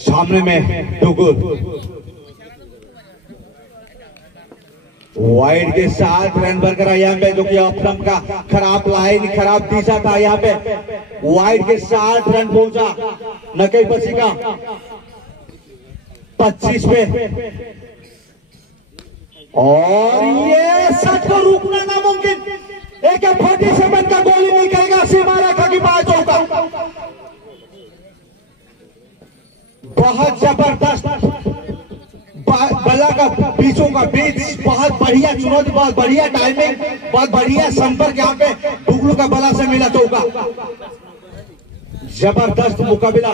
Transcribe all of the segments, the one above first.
सामने में डुगुल वाइड के साथ रन बरकरार यहाँ पे, जो कि ऑप्शन का खराब लाइन खराब दिशा था। यहाँ पे वाइड के साथ रन पहुंचा नकई पसी का 25 पे, और ये शॉट को रोकना नामुमकिन। AK-47 का गोली निकलेगा सीमा रेखा की बात होगा। बहुत जबरदस्त बल्ला का बीचों का बीच, बहुत बढ़िया चुनौती, बहुत बढ़िया टाइमिंग, बहुत बढ़िया संपर्क यहाँ पे डुगलू का बल्ला से मिला चौका। जबरदस्त मुकाबला।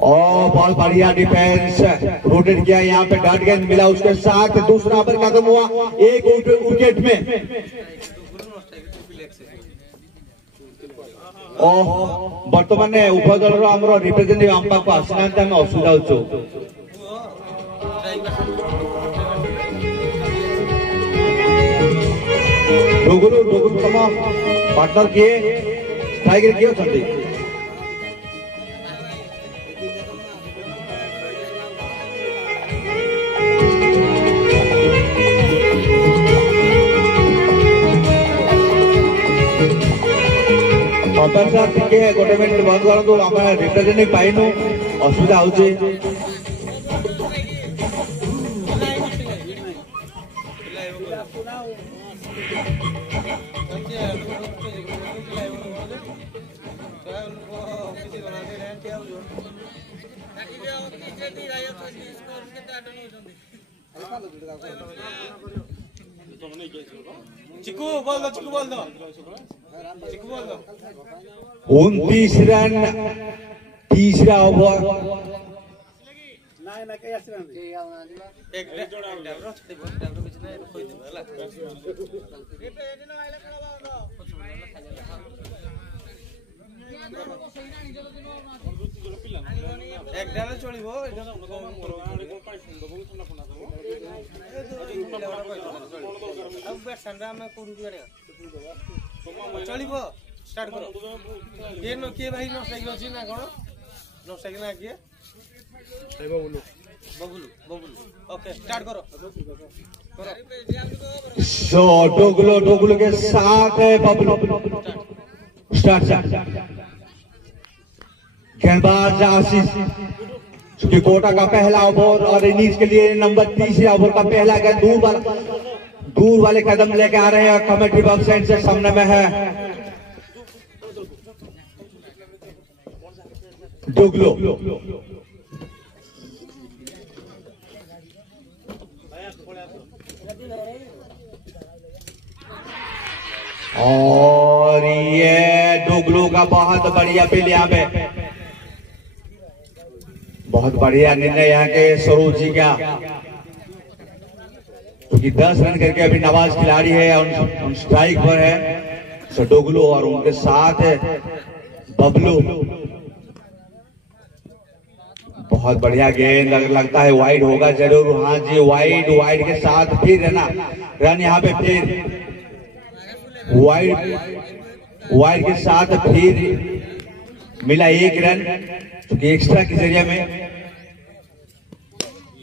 और बहुत बढ़िया डिफेंस रोटेट किया, यहाँ पे डॉट गेंद मिला, उसके साथ दूसरा ओवर खत्म हुआ एक विकेट में। बर्तमान उभय दल आम रिप्रेजेंटेटिव आम पाक आसना आम असुविधा हो। तुम पार्टनर किए स्ट्राइकर किए अछंती गोटे मिनट बंद करूँ आम रिप्रेजेंटेटिव पाइनु असुविधा हो। चिकू बोल दो, चिकू बोल दो, चिकू बोल दो। 29 रन तीसरा ओवर। चलिबो स्टार्ट करो। ये नो के भाई नो साइकिल अछि ना कोन नो साइकिल ना किए बबलू बबलू बबलू ओके स्टार्ट करो करो। सो डोगलो के साथ है बबलू स्टार्ट। गेंदबाज आशीष, चूंकि कोटा का पहला ओवर और इनिंग्स के लिए नंबर 30 ओवर का पहला गेंद दूर वाले कदम लेके आ रहे हैं। कमेटी बॉक्स एंड से सामने में है डुगलो। और ये डुगलो का बहुत बढ़िया फील्ड यहाँ पे, बहुत बढ़िया निर्णय यहाँ के सरोज जी का, क्योंकि 10 रन करके अभी नवाज खिलाड़ी है उन स्ट्राइक पर है। सो डोगलो और उनके साथ है बबलू। बहुत बढ़िया गेंद, लगता है वाइड होगा जरूर। हाँ जी, वाइड के साथ फिर है ना रन यहाँ पे, फिर वाइड के साथ फिर मिला एक रन, क्योंकि एक्स्ट्रा के जरिए में।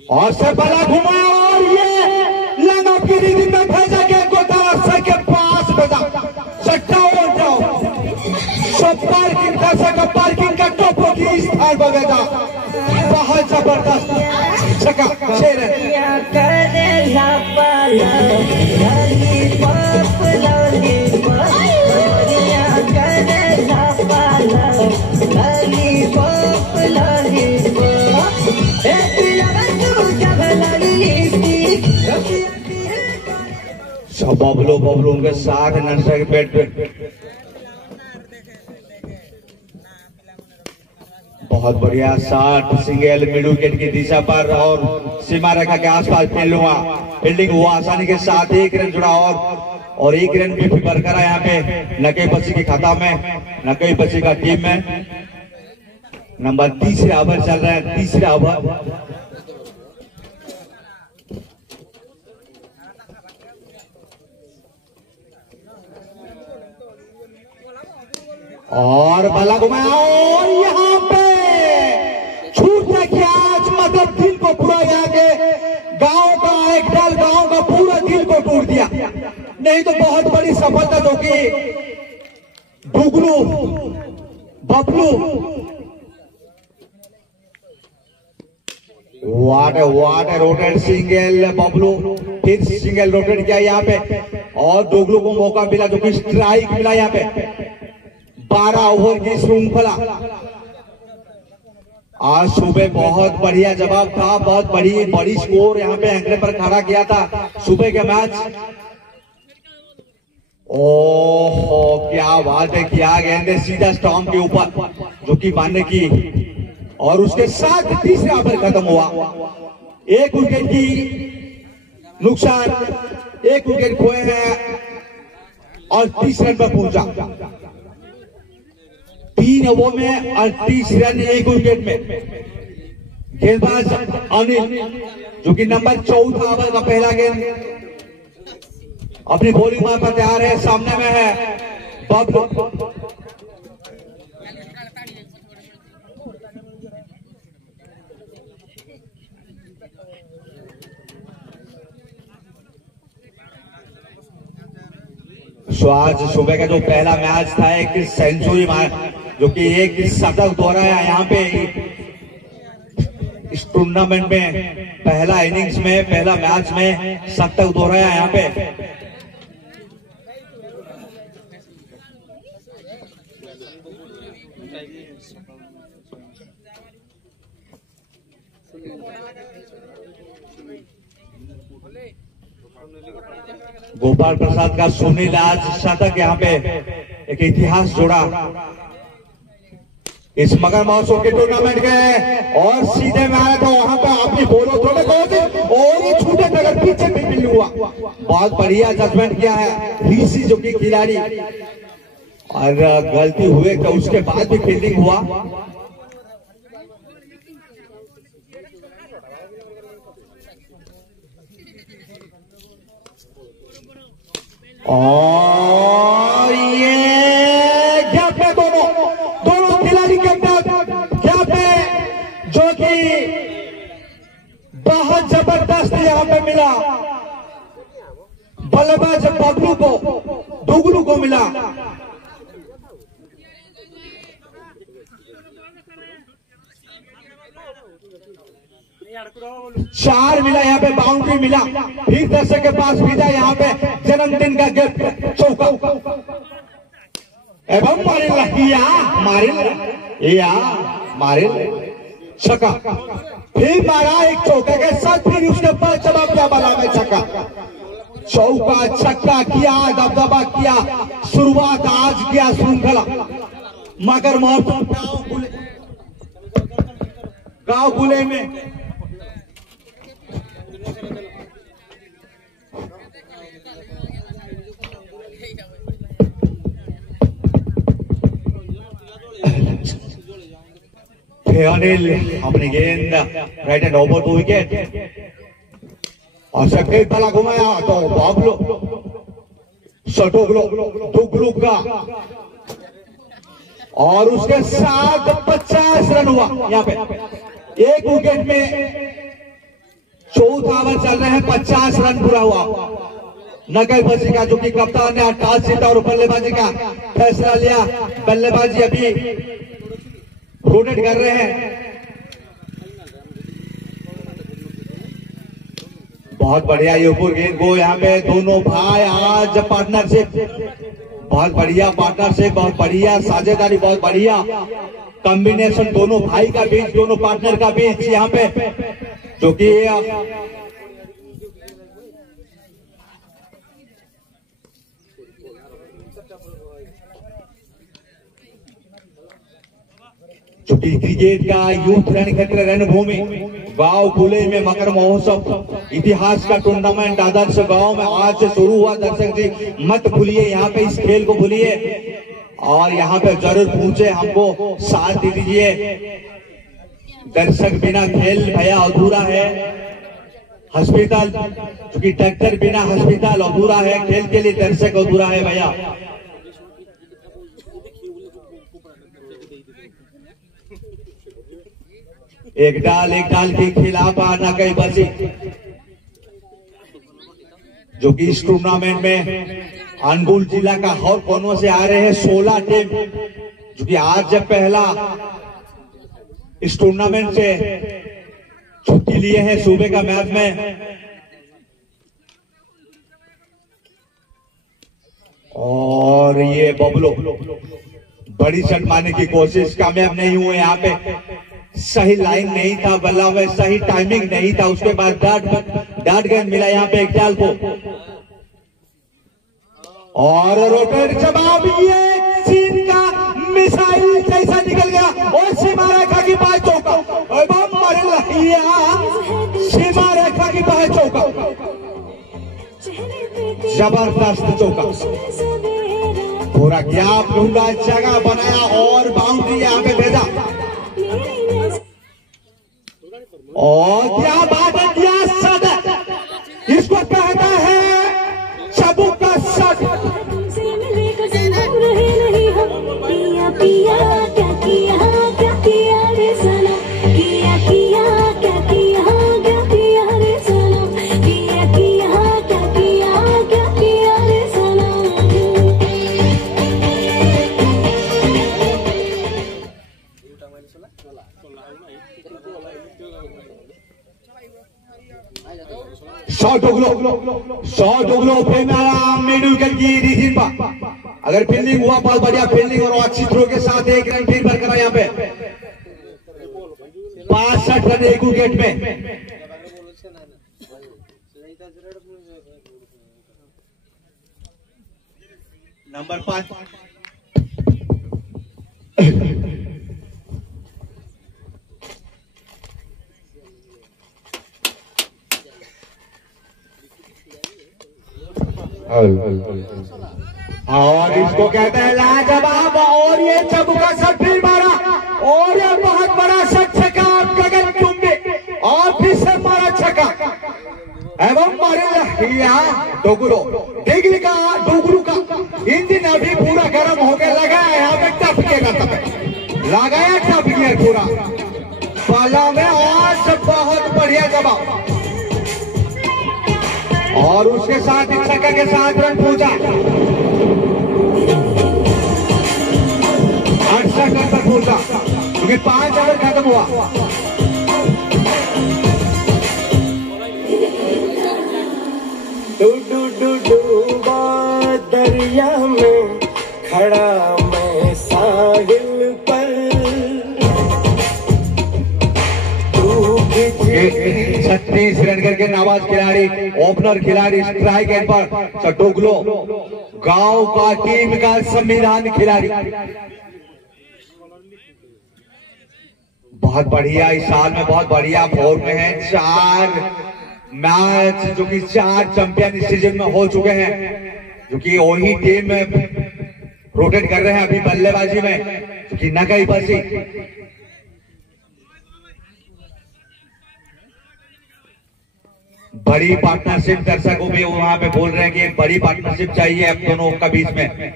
और सर बला घुमा और ये लंगा की रिंग में भेजा गया गोदावरी के पास भेजा। सट्टा और जाओ सब पार्किंग कर सका, पार्किंग का टॉप की स्थान पर भेजा। बहुत जबरदस्त छक्का, 6 रन। बबलू उनके साथ नर्सरी बैट पे बहुत बढ़िया शॉट, सिंगल मिड विकेट की दिशा पर और सीमा रेखा के आसपास फील्डिंग हुआ आसानी के साथ। 1 रन जुड़ा और 1 रन भी बरकरार यहाँ पे नकई बच्ची के खाता में, नकई बच्ची का टीम में। नंबर 30 ओवर चल रहा है, 30 ओवर। और बल्ला घुमाया और यहाँ पे छूटता कैच, मतलब दिल को पूरा यहाँ के गांव का एक दल, गांव का पूरा दिल को तोड़ दिया। नहीं तो बहुत बड़ी सफलता जो कि डुगलू बबलू वाट रोटेट सिंगल, बबलू फिर सिंगल रोटेट किया यहाँ पे और डुगलू को मौका मिला जो कि स्ट्राइक मिला यहाँ पे। 12 ओवर की श्रृंखला। आज सुबह बहुत बढ़िया जवाब था, बहुत बड़ी स्कोर यहाँ पे एंकरे पर खड़ा किया था सुबह के मैच। ओहो क्या बात है, क्या गेंद सीधा स्टॉम्प के ऊपर जो कि मारने की, और उसके साथ तीसरा ओवर खत्म हुआ। 1 विकेट की नुकसान, 1 विकेट खोए हैं और 30 रन पर पहुंचा। 3 ओवर में 38 रन 1 विकेट में। गेंदबाज अनिल जो कि नंबर 14 ओवर का पहला गेंद अपनी बॉलिंग मार पर तैयार है। सामने में है बबलू। सो आज सुबह का जो पहला मैच था, एक सेंचुरी जो कि एक शतक दोहराया यहाँ पे इस टूर्नामेंट में। पहला इनिंग्स में, पहला मैच में शतक दोहराया यहाँ पे। गोपाल प्रसाद का सुनील आज शतक यहाँ पे एक इतिहास जोड़ा इस मगर महोत्सव के टूर्नामेंट के। और सीधे में आया तो वहां पे अपनी बोलो थोड़े और ये छूटे अगर पीछे भी मिल हुआ। बहुत बढ़िया जजमेंट किया है ऋषि जो कि खिलाड़ी, और गलती हुए तो उसके बाद भी फील्डिंग हुआ। और ये गैप है, दोनों खिलाड़ी के गैप है जो कि बहुत जबरदस्त यहां पे मिला। बल्लेबाज बबलू को, डुगलू को मिला। चार मिला यहाँ पे, बाउंड्री मिला, फिर दर्शक के पास भेजा यहाँ पे जन्मदिन का गिफ्ट चौका एवं मारिल छक्का, फिर मारा एक चौके के साथ, फिर उसके बाद जवाब क्या बना में छक्का, चौका छक्का किया, दबदबा किया, शुरुआत आज किया श्रृंखला मगर महोत्सव गांव खुले में। अनिल अपनी गेंद राइट एंड ओवर 2 विकेट और सके तला घुमाया तो बबलू डुगलू का, और उसके साथ 50 रन हुआ यहाँ पे। 1 विकेट में चौथा ओवर चल रहे हैं, 50 रन पूरा हुआ। नकलबाजी का जो कि कप्तान ने टॉस जीता और बल्लेबाजी का फैसला लिया। बल्लेबाजी अभी रोटेट कर रहे हैं। बहुत बढ़िया ये ऊपर गेंद को यहाँ पे दोनों भाई आज पार्टनरशिप, बहुत बढ़िया पार्टनरशिप, बहुत बढ़िया साझेदारी, बहुत बढ़िया कॉम्बिनेशन दोनों भाई का बीच, दोनों पार्टनर का बीच यहाँ पे जो कि क्रिकेट का यूथ रण क्षेत्र रणभूमि गांव खुले में मकर महोत्सव इतिहास का टूर्नामेंट आदर्श गांव में आज से शुरू हुआ। दर्शक जी मत भूलिए, यहाँ पे इस खेल को भूलिए और यहाँ पे जरूर पहुंचे, हमको साथ दीजिए। दर्शक बिना खेल भैया अधूरा है, हॉस्पिटल क्योंकि डॉक्टर बिना हॉस्पिटल अधूरा है, खेल के लिए दर्शक अधूरा है भैया। एक डाल के खिलाफ आना कई बसी, जो कि इस टूर्नामेंट में अनुगुल जिला का हर कोनों से आ रहे हैं 16 टीम, जो कि आज जब पहला इस टूर्नामेंट से छुट्टी लिए हैं सूबे का मैच में। और ये बबलो बड़ी शट मारने की कोशिश, कामयाब नहीं हुए। यहाँ पे सही लाइन नहीं था, बल्ला में सही टाइमिंग नहीं था। उसके बाद डाट गेंद मिला यहाँ पे एकटाल को, और रोटेट जवाब ये चीन का मिसाइल जैसा निकल गया और सीमा रेखा की पास चौका, सीमा रेखा की पास चौका, जबरदस्त चौका। पूरा गैप ढूंढा, जगह बनाया और बाउंड्री यहाँ पे भेजा। और क्या बात है, क्या शट, इसको कहता है चबुक का शट। पिया पिया क्या किया, क्या किया रे सनम, किया किया क्या किया, क्या किया रे सनम, किया किया क्या किया, क्या किया रे सनम। शॉट उगलो मिड विकेट की रिसीव पर। अगर फील्डिंग हुआ बहुत बढ़िया फील्डिंग और अच्छी थ्रो के साथ एक रन फिर बरकरार यहाँ पे 65 रन एक विकेट में। नंबर 5 और इसको कहते हैं लाजवाब। और ये चबू का शॉट फिर मारा, और ये बहुत बड़ा शॉट छक्का गगन चुंबी, और फिर से मारा छक्का एवं मारे डोगरो डिग्री का डोगरू का इंजन अभी पूरा गर्म होकर लगाया यहाँ पे टप गियर तब लगाया टप गियर पूरा पाला में। आज बहुत बढ़िया जवाब, और उसके साथ छक्का के साथ रन पहुंचा 68 रन तक पहुंचा, क्योंकि 5 ओवर खत्म हुआ। डूबा दरिया में खड़ा मैं साहिल पर, 36 रन करके नाबाज खिलाड़ी, ओपनर खिलाड़ी स्ट्राइक एंड पर चटोगलो गांव का टीम का संविधान खिलाड़ी। बहुत बढ़िया, इस साल में बहुत बढ़िया फॉर्म में है। 4 मैच जो कि 4 चैंपियन इस सीजन में हो चुके हैं, जो कि वही टीम में रोटेट कर रहे हैं अभी बल्लेबाजी में, जो कि नकई बसी। बड़ी पार्टनरशिप दर्शकों भी वहां पे बोल रहे हैं कि एक बड़ी पार्टनरशिप चाहिए अब दोनों का बीच में।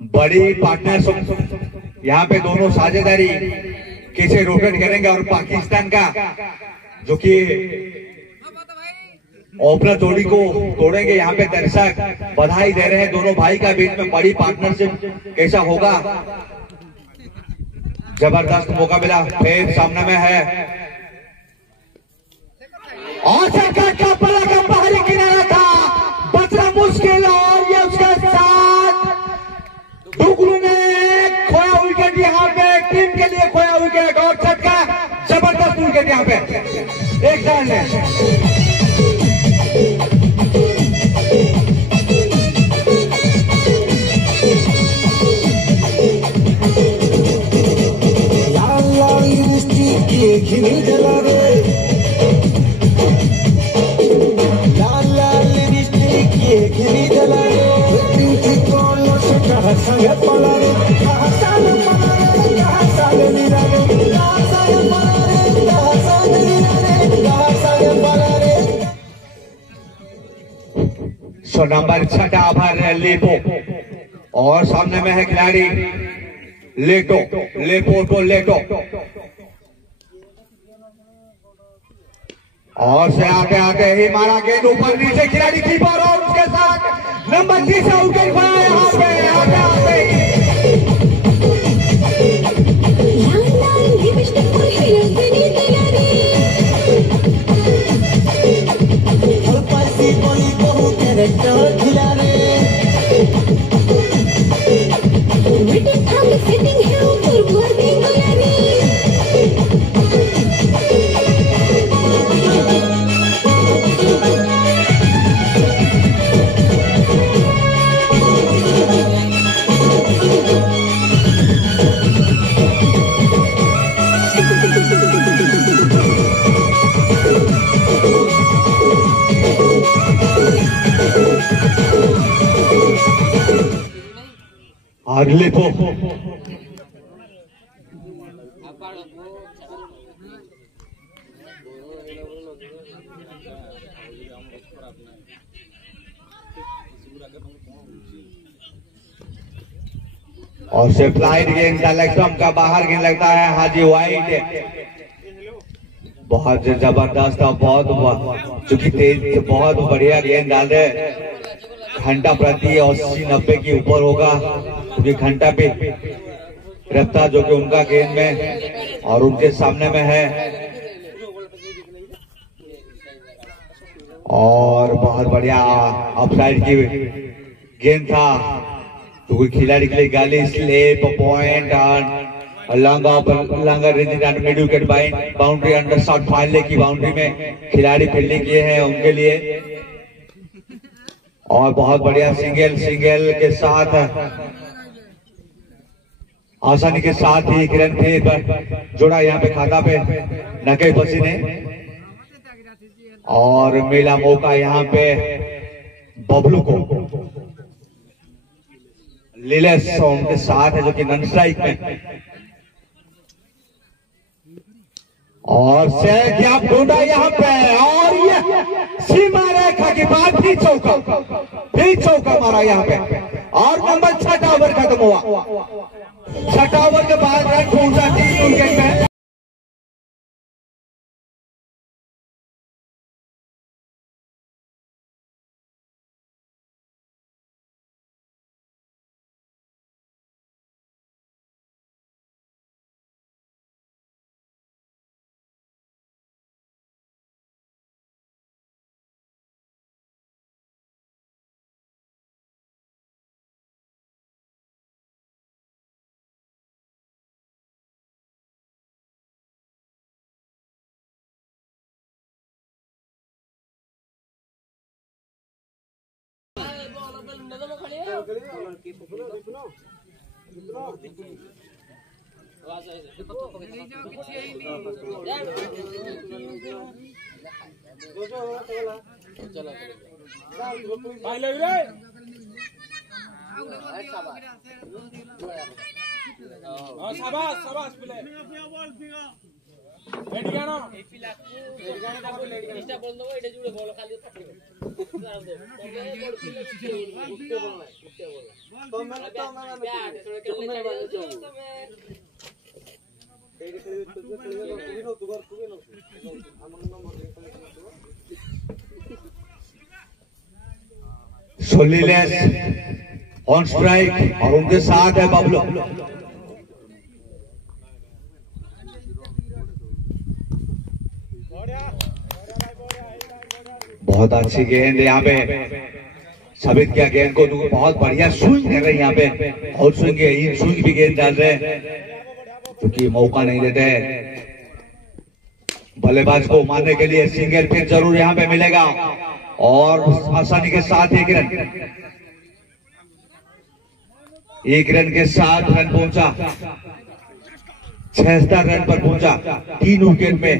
बड़ी पार्टनरशिप यहाँ पे दोनों साझेदारी कैसे रोटेट करेंगे, और पाकिस्तान का जो कि ओपनर जोड़ी को तोड़ेंगे। यहाँ पे दर्शक बधाई दे रहे हैं दोनों भाई का बीच में बड़ी पार्टनरशिप कैसा होगा। जबरदस्त मौका मिला, फिर सामने में है और सरकार का पला का बाहरी किनारा था, बचना मुश्किल। और ये उसके साथ डुगलू ने खोया विकेट, यहाँ पे टीम के लिए खोया विकेट, और छक्का जबरदस्त विकेट यहाँ पे एक डाल है। घिनी जला रे लाल लाल लिपस्टिक ये घिनी जला रे कौन संग पला रे कहाँ साल पला रे कहाँ साल नीरा रे कहाँ साल पला रे कहाँ साल नीरा रे कहाँ साल पला रे। सो नंबर 6 पर लेपो और सामने में है खिलाड़ी लेटो लेपोटो लेटो, और से आते आते ही मारा गेंद ऊपर नीचे, खिलाड़ी कीपर और उसके साथ नंबर 30 विकेट पड़ा यहाँ पे आते आते ही। अगले को और से फ्लाइट गेंद का लेगस्टंप का बाहर गेंद लगता है हाजी वाइट। बहुत जबरदस्त और बहुत चूंकि तेज बहुत बढ़िया गेंद डाल रहे, घंटा प्रति 80-90 के ऊपर होगा क्योंकि घंटा पे रफ्तार जो कि उनका गेंद में और उनके सामने में है। और बहुत बढ़िया अपसाइड की गेंद था क्योंकि खिलाड़ी के लिए gully slip point mid wicket boundary under shot final की बाउंड्री में खिलाड़ी फील्डिंग किए हैं उनके लिए। और बहुत बढ़िया सिंगल के साथ आसानी के साथ ही एक रन फिर जोड़ा यहाँ पे खाता पे नकई बसी ने, और मिला मौका यहाँ पे बबलू को। लीलेस उनके साथ है जो कि नन स्ट्राइक में, और गैप ढूंढा यहाँ पे, और ये सीमा रेखा के बाद भी चौका मारा यहाँ पे, और नंबर 6 ओवर खत्म हुआ। 6 ओवर के बाद रन पहुंचा 3 विकेट में। शाबाश प्ले बैठ गया ना बोल दो एटा जुड़े बोल खाली सोलीलेस ऑन स्ट्राइक और उनके साथ है बबलू। बहुत अच्छी गेंद यहाँ पे साबित किया, गेंद को बहुत बढ़िया स्विंग कर रहे हैं यहाँ पे, और स्विंग भी गेंद डाल रहे हैं क्योंकि मौका नहीं देते बल्लेबाज को मारने के लिए। सिंगल फिर जरूर यहाँ पे मिलेगा और आसानी के साथ एक रन के साथ रन पहुंचा, 76 रन पर पहुंचा 3 विकेट में।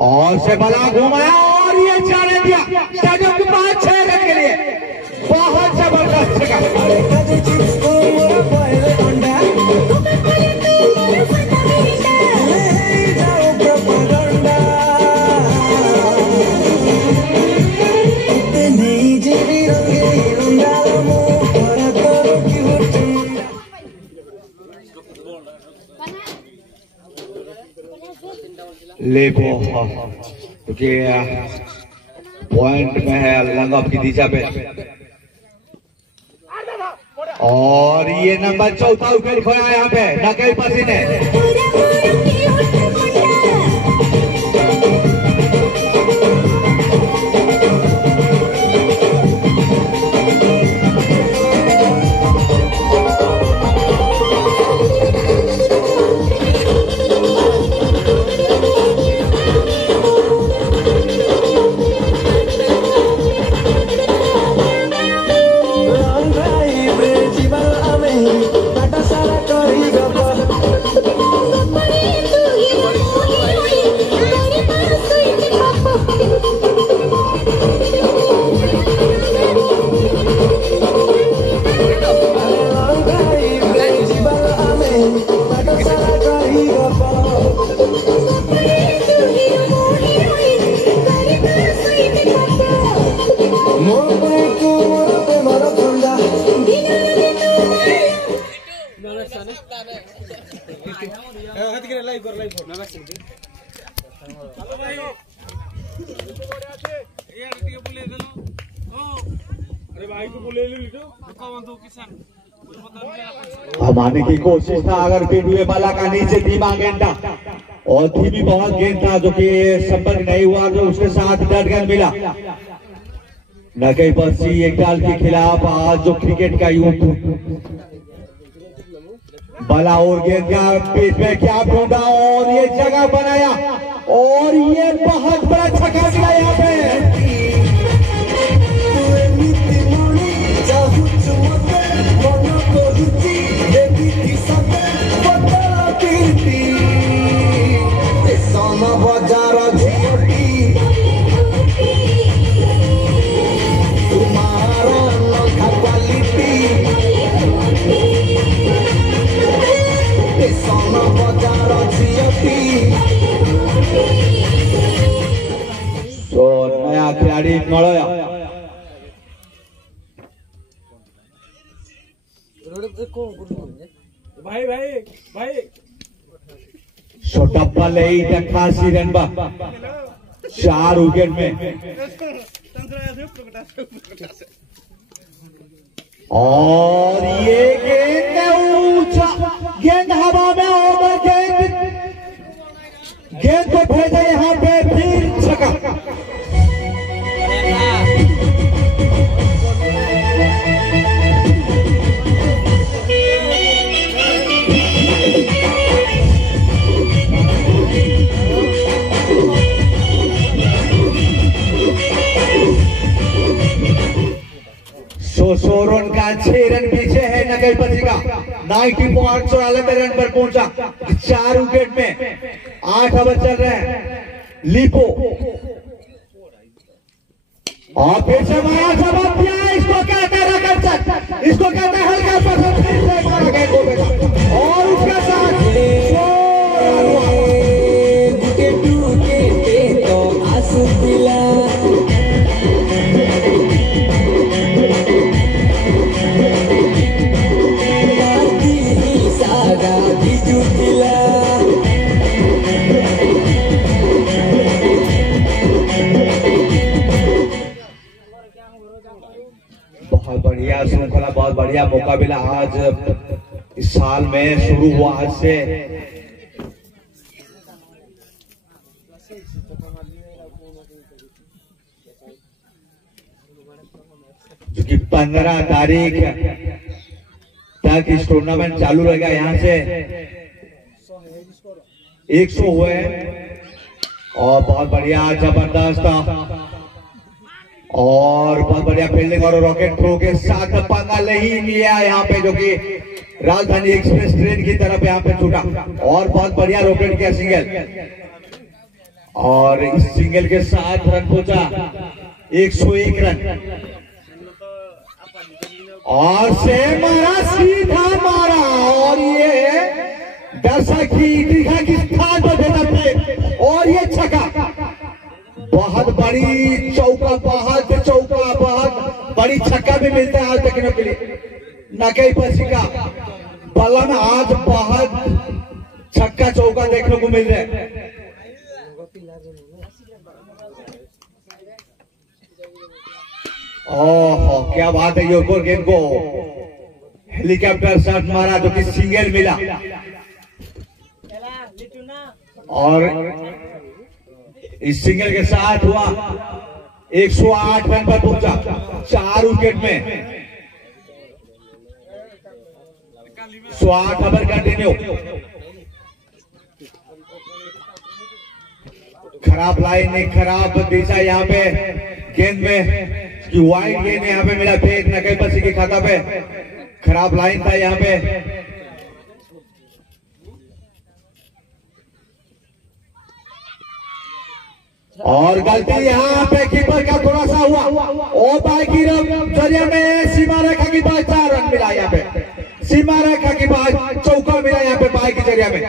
और से बला घुमाया और ये जाने दिया स्टेडियम के पास 6 रन के लिए। बहुत जबरदस्त लेपो क्योंकि पॉइंट में है लंगअप की दिशा पे। और ये नंबर 4 विकेट खोया यहाँ पे नकई पसी ने। हमारे की कोशिश था अगर पेडुए वाला का नीचे धीमा गेंद था और धीमी बहुत गेंद था जो कि संपर्क नहीं हुआ, जो उसके साथ डट गेंद मिला। नकई पर्सी एक डाल के खिलाफ आज जो क्रिकेट का युद्ध बला और गेंद का बीच में क्या ढूंढा और ये जगह बनाया और ये बहुत बड़ा छक्का मिला यहाँ पे। तो नया खिलाड़ी મળ્યા भाई भाई भाई छोटप्पा ले खासी रन बा 4 विकेट में। और ये गेंद ऊंचा गेंद हवा में ओवर गेंद को भेजा यहाँ पे फिर छक्का। सोरोन का 6 रन पीछे है नकई पसी का। 90.94 रन पर पहुंचा 4 विकेट में। 8 ओवर चल रहे हैं। लिपो और फिर से मारा जवाब दिया। इसको कहते हैं रकम, इसको कहते हैं हल्का सा फिर से मारा गेंद को बेटा और उसके साथ बहुत बढ़िया श्रृंखला, बहुत बढ़िया मुकाबला आज इस साल में शुरू हुआ। आज से जो कि 15 तारीख तक इस टूर्नामेंट चालू रहेगा। यहाँ से 100 हुए और बहुत बढ़िया जबरदस्त और बहुत बढ़िया फील्डिंग और रॉकेट थ्रो के साथ पंगा नहीं लिया यहाँ पे, जो कि राजधानी एक्सप्रेस ट्रेन की तरफ यहाँ पे छूटा और बहुत बढ़िया रॉकेट किया सिंगल और इस सिंगल के साथ रन पहुंचा 101 रन और से मारा सीधा मारा और ये दर्शक की दीघा की स्थान पर देता थे और ये छक्का। बहुत बड़ी चौका, बहुत बड़ी छक्का भी मिलता है आज देखने के लिए। नकई पसी का बल्ला में आज बहुत छक्का चौका देखने को मिल रहा है। ओहो क्या बात है, ये ऊपर गेंद को हेलीकॉप्टर शॉट मारा जो कि सिंगल मिला और इस सिंगल के साथ हुआ 108 रन पर पहुंचा 4 विकेट में। 108 ओवर कंटिन्यू। खराब लाइन, खराब दिशा यहाँ पे गेंद में कि वाइड गेंद यहाँ पे मिला थे नकल पसी के खाता पे। खराब लाइन था यहाँ पे। और गलती यहाँ पे कीपर का थोड़ा सा हुआ और बाई की जरिए में सीमा रेखा की पास 4 रन मिला यहाँ पे। सीमा रेखा की पास चौका मिला यहाँ पे बाई की जरिए में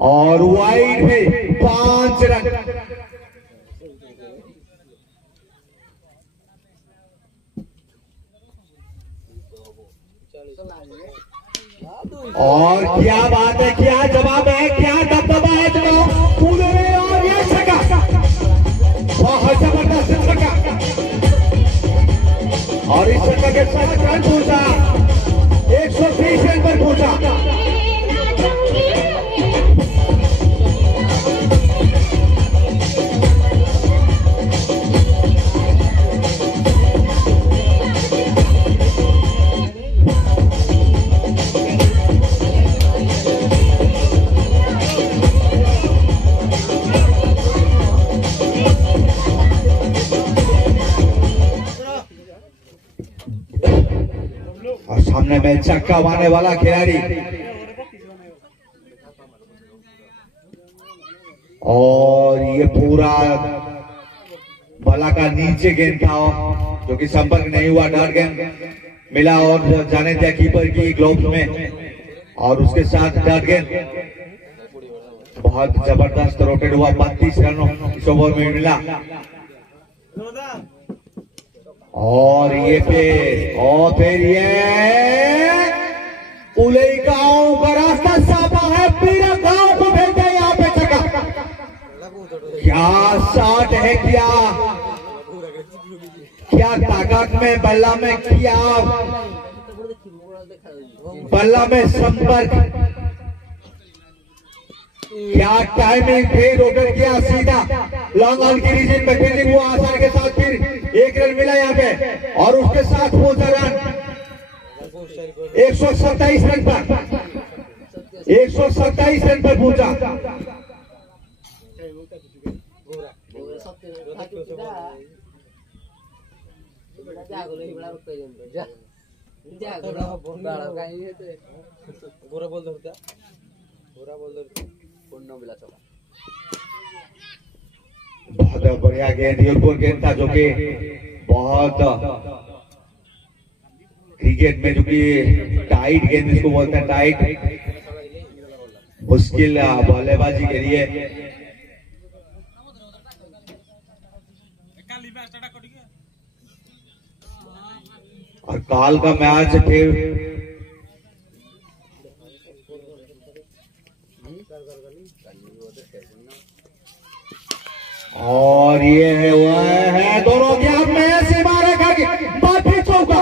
और वाइड में 5 रन। और क्या बात है, क्या जवाब है, क्या दबदबा है जनाब पूरे में। और ये छक्का, बहुत जबरदस्त छक्का और इस छक्का के साथ रन पहुंचा 120 रन पर पहुंचा। और सामने में छक्का मारने वाला खिलाड़ी और ये पूरा बला का नीचे गेंद था जो कि संपर्क नहीं हुआ। डॉट गेंद मिला और जाने दिया कीपर की ग्लोव्स में और उसके साथ डॉट गेंद बहुत जबरदस्त रोटेट हुआ। 32 रन इस ओवर में मिला और ये फिर ये उलई गांव का रास्ता साफा है, पूरा गांव को भेज गए यहाँ पे छक्का। क्या शॉट है, क्या ताकत में बल्ला में, क्या बल्ला में संपर्क, क्या टाइमिंग, फिर रोटेट किया सीधा लॉन्ग ऑन की रीजन में फील्डिंग हुआ आसानी के साथ। फिर 1 रन मिला यहाँ पे और उसके साथ पहुंचा रन 127 रन पर, 127 रन पर पहुंचा। बहुत बढ़िया गेंद, यूरोप गेंद था जो कि बहुत क्रिकेट में जो कि टाइट गेंद इसको बोलते हैं, टाइट मुश्किल बल्लेबाजी के लिए। और काल का मैच फिर और ये है वह है दोनों के हाथ में सीमा रेखा की बात चौका।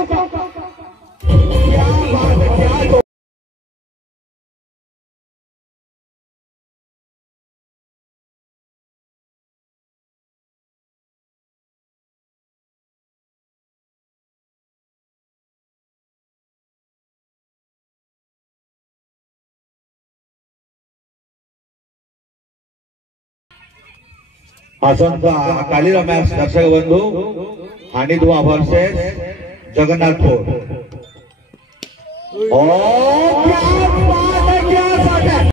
आसंता कालीरा मैच दर्शक बंधु हानिदुआ वर्सेस जगन्नाथपुर। और क्या बात है, क्या शॉट है।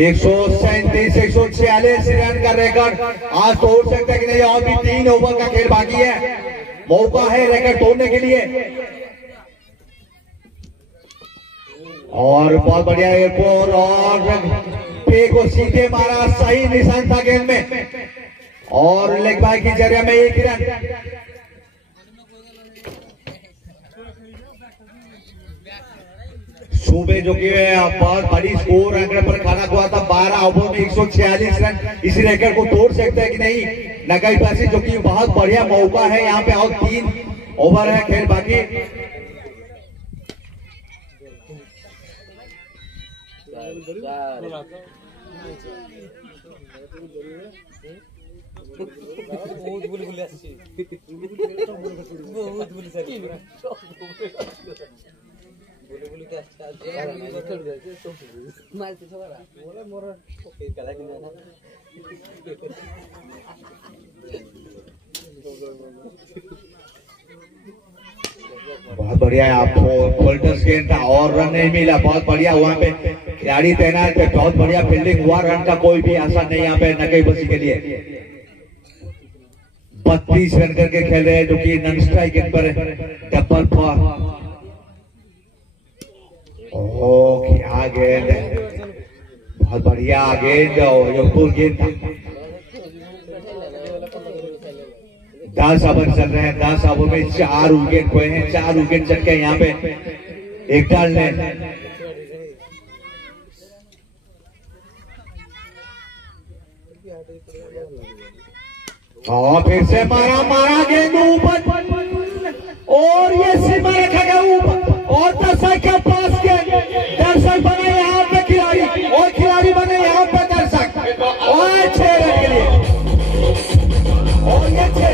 137 146 रन का रिकॉर्ड आज तोड़ सकता है कि नहीं। और भी 3 ओवर का खेल बाकी है, मौका है रिकॉर्ड तोड़ने के लिए। और बहुत बढ़िया एयरपोर्ट और पे को सीधे मारा, सही निशान था गेंद में और लेग बाय के जरिए में 1 रन। सूबे जो कि बहुत बड़ी स्कोर रन पर खड़ा हुआ था, 12 ओवर में 146 रन, इसी रिकॉर्ड को तोड़ सकते हैं कि नहीं नगाई पासी, जो कि बहुत बढ़िया मौका है यहाँ पे। और 3 ओवर है खेल बाकी। बहुत बढ़िया फोल्टर्स गेंद था और रन नहीं मिला, बहुत बढ़िया वहां पे खिलाड़ी तैनात है, बहुत बढ़िया फील्डिंग हुआ, रन का कोई भी आशा नहीं यहाँ पे नकई बसी के लिए। 32 रन करके खेल रहे हैं जो कि नॉन स्ट्राइक गेंद पर डबल फॉर। ओह क्या गेंद है, बहुत बढ़िया गेंद और योगपुर गेंद था। 10 ओवर चल रहे हैं, 10 ओवर में 4 विकेट खोए हैं, 4 विकेट चल के यहाँ पे एक डाल ने। और फिर से मारा गेंद ऊपर और ये सीमा रखा गया ऊपर और दर्शक के पास गेंद, दर्शक बने यहाँ पे खिलाड़ी और खिलाड़ी बने यहाँ पे दर्शक और 6 रन के लिए और ये 6।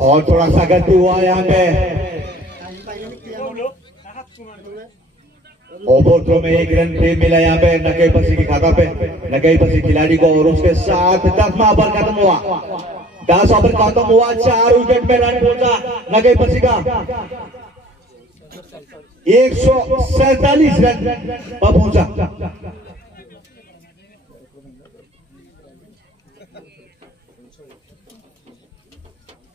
और थोड़ा सा गति हुआ यहाँ पे, ओवर थ्रो में 1 रन फ्री मिला यहाँ पे नकई पसी के खाता पे, नकई पसी खिलाड़ी को। और उसके साथ 10वां ओवर खत्म हुआ, 10 ओवर खत्म हुआ, 4 विकेट में रन पहुंचा नकई पसी का, 147 रन पर पहुंचा।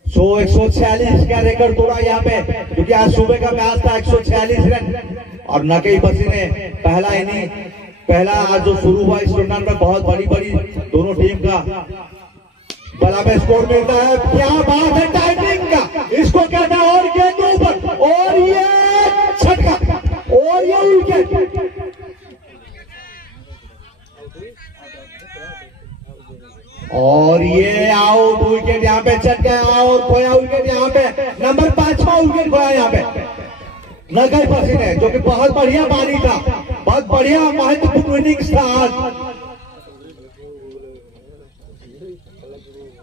146 का रिकॉर्ड तोड़ा यहाँ पे, क्योंकि आज सुबह का मैच था। 146 रन और नकई बसी ने पहला आज जो शुरू हुआ इस टूर्नामेंट में बहुत बड़ी दोनों टीम का बड़ा में स्कोर मिलता है। क्या बात है टाइमिंग का, इसको कहते हैं और गेंद ऊपर और ये छक्का और ये विकेट। और ये आउट विकेट यहाँ पे चल गया और खोया विकेट यहाँ पे, नंबर 5वां विकेट खोया यहाँ पे नकई बसी ने, जो कि बहुत बढ़िया पारी था, बहुत बढ़िया महत्वपूर्ण इनिंग्स था आज।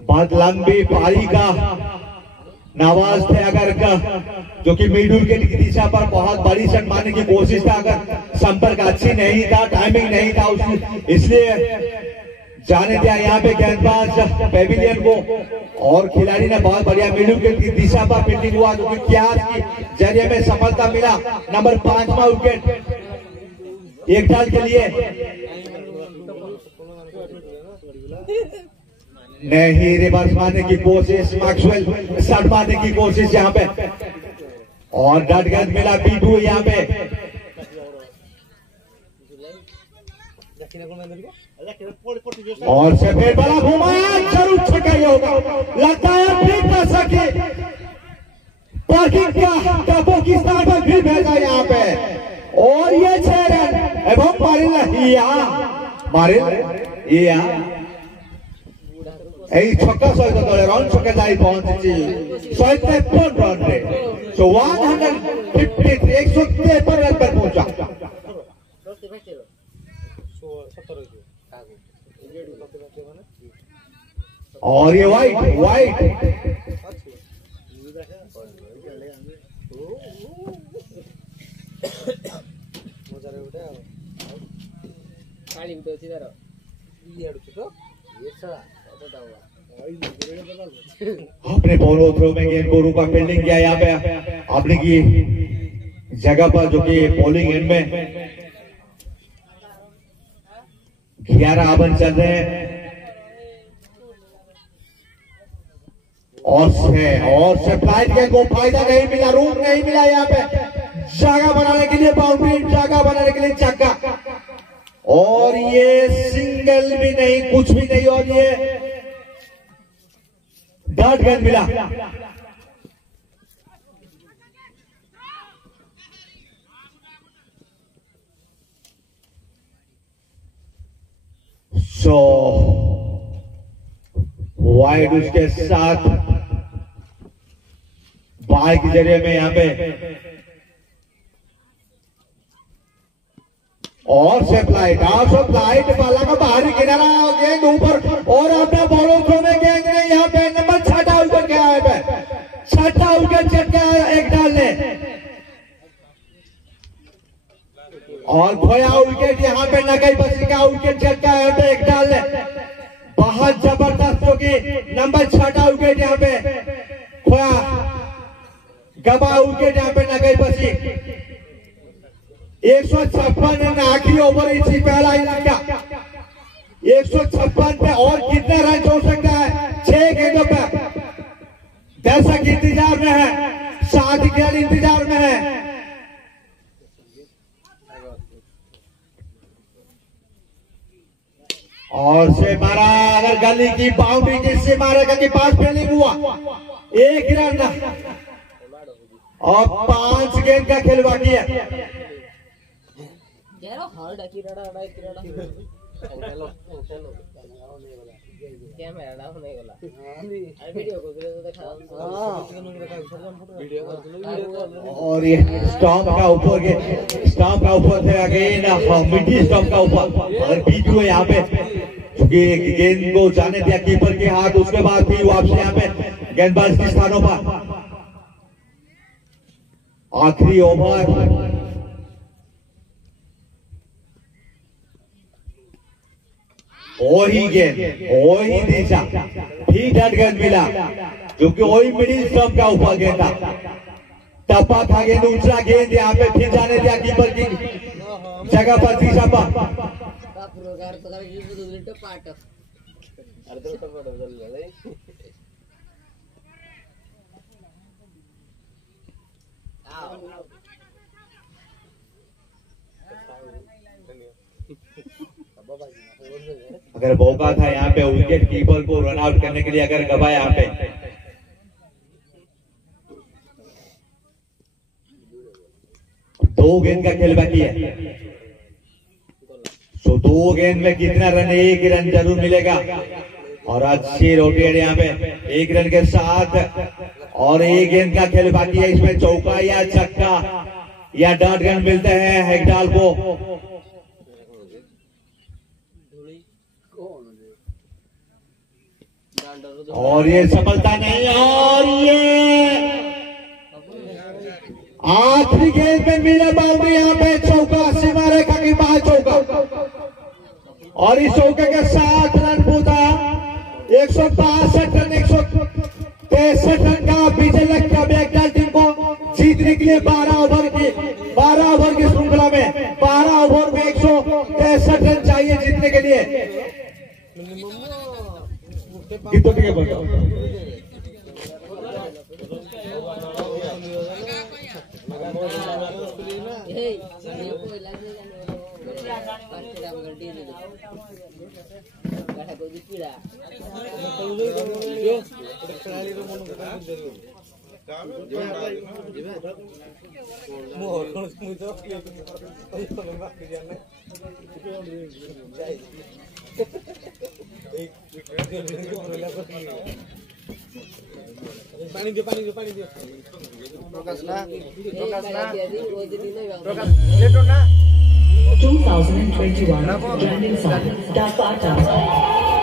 बहुत लंबी पारी का नवाज थे अगर का, जो कि मिड विकेट की दिशा पर बहुत बड़ी शॉट मारने की कोशिश था, अगर संपर्क अच्छी नहीं था, टाइमिंग नहीं था उसकी, इसलिए जाने दिया यहाँ पे गेंदबाज पेविलियन को। और खिलाड़ी ने बहुत बढ़िया मिड विकेट की दिशा पर फील्डिंग हुआ, जो कि कैच की जरिए में सफलता मिला। नंबर 5वां विकेट एक डाल के लिए नहीं, रिवर्स मारने की कोशिश, मैक्सवेल शॉट मारने की कोशिश यहाँ पे और डट गेंद मिला बीटू यहाँ पे। और से फिर बड़ा घुमाया, जरूर छक्का होगा, लगता है फिर कर सके पार्किंग का टबो की स्थान पर फिर भेजा यहाँ पे और ये 6 रन एवं मारिल এই ছক্কা সহিত দলের রন ছক্কা যাই পৌঁছেছি 153 रन रे, सो 153 153 रन पर पहुंचा। और ये वाइट अपने पॉलो थ्रो में गेंद को रुका, फील्डिंग किया यहाँ पे अपने की जगह पर, जो कि बॉलिंग एंड में 11 ओवर चल रहे हैं और से फ्लाइट गेंद को फायदा नहीं मिला, रूट नहीं मिला यहाँ पे जगह बनाने के लिए, बाउंड्री जगह बनाने के लिए छक्का, और ये सिंगल भी नहीं, कुछ भी नहीं, और ये डॉट गेंद मिला। सो वाइड उसके साथ बाल के जरिए में यहाँ पे और से फ्लाइट बाला का बाहरी किनारा, गेंद ऊपर, और अपना बॉलो थ्रो में गेंद ने यहाँ पे नंबर 6 विकेट क्या है पे 6 विकेट चटका एक डालने, और खोया विकेट यहाँ पे नकई बसी का विकेट चटका यहाँ पे एक डालने, बहुत जबरदस्त, क्योंकि नंबर 6 विकेट यहाँ पे खोया, गबा विकेट यहाँ पे नकई बसी। 156 रन आखिरी ओवर इसी पहला इनिंग का, 156 पे और कितना रन हो सकता है? 6 गेंदों पे। दर्शक इंतजार में है, 7 गेंद इंतजार में है। और से मारा, अगर गली की बाउंड्री जिससे मारेगा कि पास फील्डिंग हुआ, 1 रन और 5 गेंद का खेल बाकी है। और ये स्टंप का ऊपर थे अगेन, मिडी स्टंप का ऊपर, अगर बीच हुए यहाँ पे, क्योंकि गेंद को जाने दिया कीपर के हाथ, उसके बाद भी वापसी यहाँ पे गेंदबाज के स्थानों पर। आखिरी ओवर, वही गेंद, वही दिशा, ठीक डट गेंद मिला, क्योंकि वही मिडिल स्टंप का ऊपर गेंद था, टप्पा था गेंद, ऊंचा गेंद यहाँ पे फिर जाने दिया कीपर की जगह पर, दिशा पर। अगर मौका था यहाँ पे विकेट कीपर को रन आउट करने के लिए, अगर गवा यहाँ पे, दो गेंद का खेल बाकी है। सो 2 गेंद में कितना रन? 1 रन जरूर मिलेगा, और अच्छी रोटेट यहाँ पे 1 रन के साथ, और 1 गेंद का खेल बाकी है। इसमें चौका या छक्का या डॉट रन मिलते हैं हेगडाल को। और ये सफलता नहीं, और ये आखिरी गेंद में मिला बाउंड्री, यहाँ पे चौका, सीमा रेखा के बाहर चौका, और इस चौके के 7 रन पूरा, 162 रन, 163 रन का विजय लक्ष्य बेगडाल टीम को जीतने के लिए 12 ओवर की श्रृंखला में 12 ओवर में 163 रन चाहिए जीतने के लिए। कितना ठीक है बताओ? पानी दियो 2021 branding song, Dakota.